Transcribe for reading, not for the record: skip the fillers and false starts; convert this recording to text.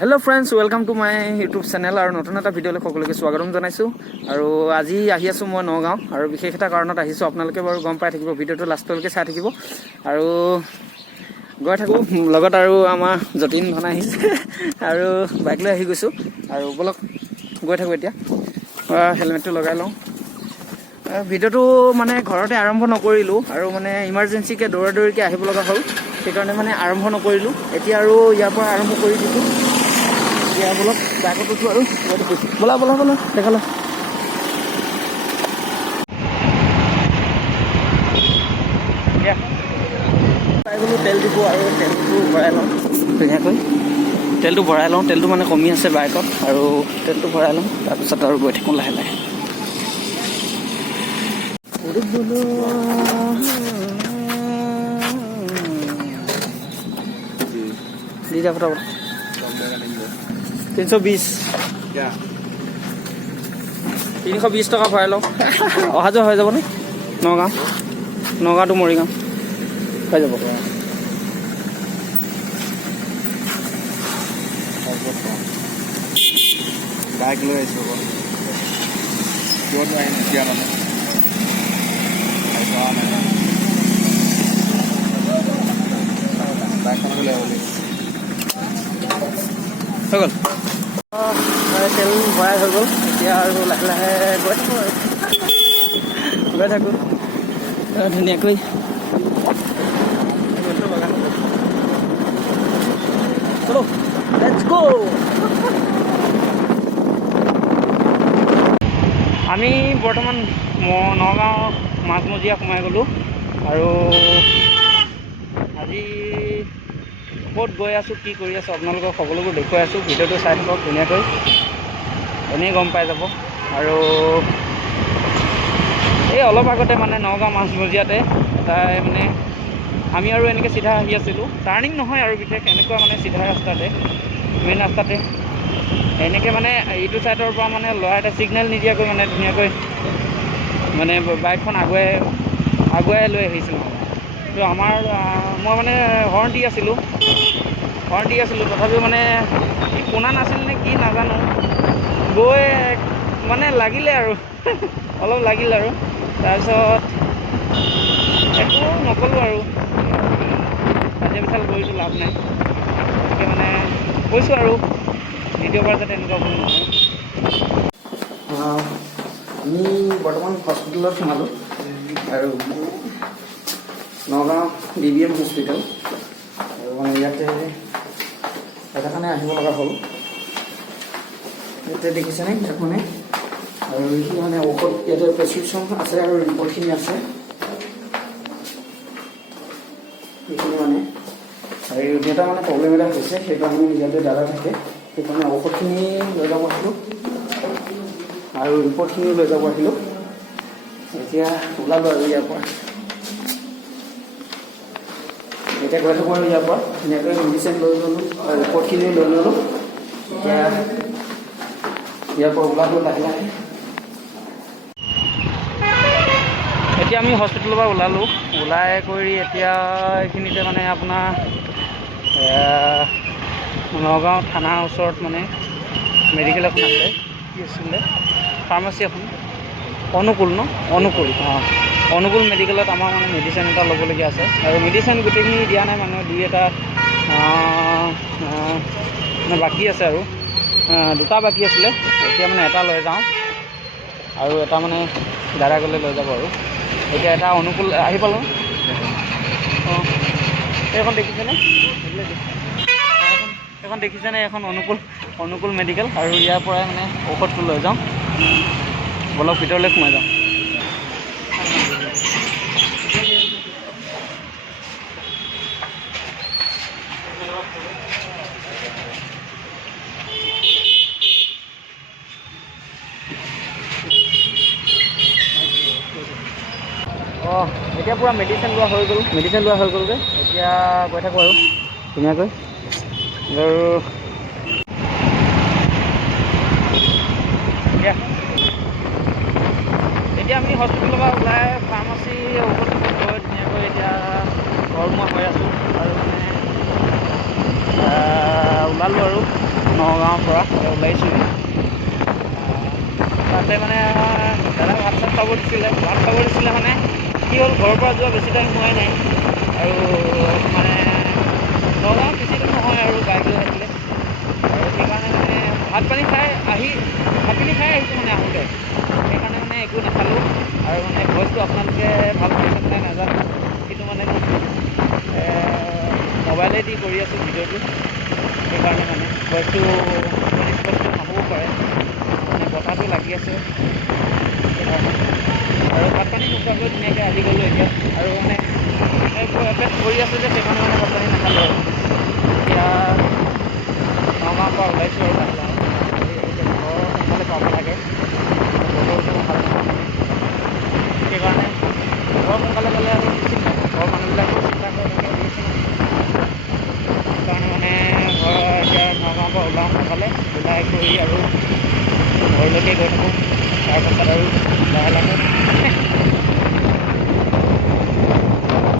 Hello' friends, welcome to my YouTube channel আৰু নতুন এটা ভিডিঅ'লৈ সকলোকে স্বাগতম জনাইছোঁ। আৰু আজি আহি আছোঁ মই নগাঁও, আৰু বিশেষ এটা কাৰণত আহিছোঁ। আপোনালোকে বাৰু গম পাই থাকিব, ভিডিঅ'টো লাষ্টলৈকে চাই থাকিব। আৰু গৈ থাকোঁ লগত, আৰু আমাৰ যতীন ধন আহিছে আৰু বাইক লৈ আহি গৈছোঁ। আৰু বলক গৈ থাকোঁ এতিয়া। হেলমেটটো লগাই লওঁ। ভিডিঅ'টো মানে ঘৰতে আৰম্ভ নকৰিলোঁ, আৰু মানে ইমাৰ্জেঞ্চিকৈ দৌৰিকৈ আহিব লগা হ'ল। সেইকাৰণে মানে আৰম্ভ নকৰিলোঁ। এতিয়া আৰু ইয়াৰ পৰা আৰম্ভ কৰি দিছোঁ। এতিয়া বলক বাইকত উঠোঁ আৰু বলা দেখালে পাই গ'লোঁ তেল দিব, আৰু তেলটো ভৰাই লওঁ ধুনীয়াকৈ। তেলটো ভৰাই লওঁ, তেলটো মানে কমি আছে বাইকত, আৰু তেলটো ভৰাই লওঁ। তাৰপিছত আৰু গৈ থাকোঁ লাহে লাহে। দি যা ফটাফট। 320 টকা ভৰাই লওঁ। অহা যোৱা হৈ যাবনে? নগাঁও টু মৰিগাঁও হৈ যাব। বাইক লৈ আহিছোঁ ক'ত আহিম এতিয়া মানে বাইকখন লৈ আহিব হৈ গ'ল। তেল ভৰাই হৈ গ'ল। এতিয়া আৰু লাহে লাহে গৈ থাকোঁ ধুনীয়াকৈ। চলো লেটছ গো। আমি বৰ্তমান নগাঁও মাজমজিয়া সোমাই গ'লোঁ। আৰু আজি ক'ত গৈ আছোঁ, কি কৰি আছোঁ, আপোনালোকক সকলোবোৰ দেখুৱাই আছোঁ। ভিডিঅ'টো চাই থাকক ধুনীয়াকৈ, এনেই গম পাই যাব। আৰু এই অলপ আগতে মানে নগাঁও মাজমজিয়াতে এটা মানে আমি আৰু এনেকৈ চিধা আহি আছিলোঁ। টাৰ্ণিং নহয় আৰু বিশেষ এনেকুৱা মানে চিধা ৰাস্তাতে, মেইন ৰাস্তাতে এনেকৈ মানে এইটো ছাইডৰ পৰা মানে ল'ৰা এটা ছিগনেল নিদিয়াকৈ মানে ধুনীয়াকৈ মানে বাইকখন আগুৱাই লৈ আহিছিলোঁ। তো মই মানে হৰ্ণ দি আছিলোঁ, তথাপিও মানে শুনা নাছিল নে কি নাজানো, গৈ মানে লাগিলে আৰু অলপ লাগিল। আৰু তাৰপিছত একো নক'লোঁ, আৰু কাজিয়া পেচাল কৰিছোঁ লাভ নাই। গতিকে মানে কৈছোঁ আৰু দ্বিতীয়বাৰ যাতে এনেকুৱা ভুল নহয়। আমি বৰ্তমান হস্পিটেলত সোমালোঁ, আৰু নগাঁও DBM হস্পিটেল। আৰু মানে ইয়াতে এটা কাৰণে আহিব লগা হ'ল। ইয়াতে দেখিছেনে কিতাপখনে, আৰু এইখিনি মানে ঔষধ ইয়াতে প্ৰেছক্ৰিপশ্যন আছে, আৰু ৰিপৰ্টখিনি আছে এইখিনি মানে। আৰু এটা মানে প্ৰব্লেম এটা হৈছে, সেইকাৰণে ইয়াতে দাদা থাকে, সেইকাৰণে ঔষধখিনি লৈ যাব আহিলোঁ, আৰু ৰিপৰ্টখিনিও লৈ যাব আহিলোঁ। এতিয়া ওলালোঁ আৰু ইয়াৰ পৰা। এতিয়া গৈ থাকোঁ আৰু ইয়াৰ পৰা ধুনীয়াকৈ মেডিচিন লৈ ল'লোঁ, আৰু ৰিপৰ্টখিনিও লৈ ল'লোঁ। এতিয়া ইয়াৰ পৰা ওলালোঁ লাহে লাহে। এতিয়া আমি হস্পিটেলৰ পৰা ওলাই কৰি এতিয়া এইখিনিতে মানে আপোনাৰ নগাঁও থানাৰ ওচৰত মানে মেডিকেল এখন আছে, কি আছিলে ফাৰ্মাচী এখন, অনুকূল মেডিকেলত আমাৰ মানে মেডিচিন এটা ল'বলগীয়া আছে। আৰু মেডিচিন গোটেইখিনি দিয়া নাই, মানে দুই এটা মানে বাকী আছে, আৰু দুটা বাকী আছিলে। এতিয়া মানে এটা লৈ যাওঁ, আৰু এটা মানে দাদা গ'লে লৈ যাব। আৰু এতিয়া এটা অনুকূল আহি পালোঁ। সেইখন দেখিছেনে? এখন অনুকূল মেডিকেল। আৰু ইয়াৰ পৰাই মানে ঔষধটো লৈ যাওঁ। অলপ ভিতৰলৈ সোমাই যাওঁ। এতিয়া পূৰা মেডিচিন লোৱা হৈ গ'ল যে, এতিয়া গৈ থাকোঁ আৰু ধুনীয়াকৈ। আৰু এতিয়া আমি হস্পিটেলৰ পৰা ওলাই ফাৰ্মাচী ঔষধ লৈ ধুনীয়াকৈ এতিয়া ঘৰমুৱা হৈ আছোঁ। আৰু মানে ওলালোঁ আৰু নগাঁৱৰ পৰা ওলাইছোঁ। তাতে মানে দাদা ভাত চাত খাব দিছিলে মানে কি হ'ল, ঘৰৰ পৰা যোৱা বেছি টাইম হোৱাই নাই আৰু মানে নগাঁও বেছি দূৰ নহয় আৰু বাইক লৈ আহিলে আৰু সেইকাৰণে মানে ভাত পানী খাই আহিছোঁ মানে আহোঁতে। সেইকাৰণে মানে একো নাখালোঁ আৰু মানে ভইচটো আপোনালোকে ভাল পাইছে নাই নাজানো, কিন্তু মানে মোবাইলেদি কৰি আছোঁ ভিডিঅ'টো, সেইকাৰণে মানে ভইচটো মানে স্পষ্ট নহ'ব পাৰে, মানে বতাহটো লাগি আছে সেইকাৰণে। আৰু ভাত পানী নোখোৱাকৈ ধুনীয়াকৈ আহি গ'লোঁ এতিয়া, আৰু মানে পেট ভৰি আছে যে সেইকাৰণে মানে ভাত পানী নাখালোঁ আৰু এতিয়া নগাঁৱৰ পৰা ওলাইছোঁ আৰু লাহে লাহে এতিয়া ঘৰ সোনকালে পাব লাগে, বতৰটো ভাল নহয় সেইকাৰণে ঘৰ সোনকালে পালে আৰু ঘৰৰ মানুহবিলাকেও চিন্তা কৰি থাকে সেইকাৰণে মানে ঘৰ এতিয়া নগাঁৱৰ পৰা ওলাওঁ সোনকালে, ওলাই কৰি আৰু ঘৰলৈকে গৈ থাকোঁ, তাৰপাছত আৰু লাহে লাহে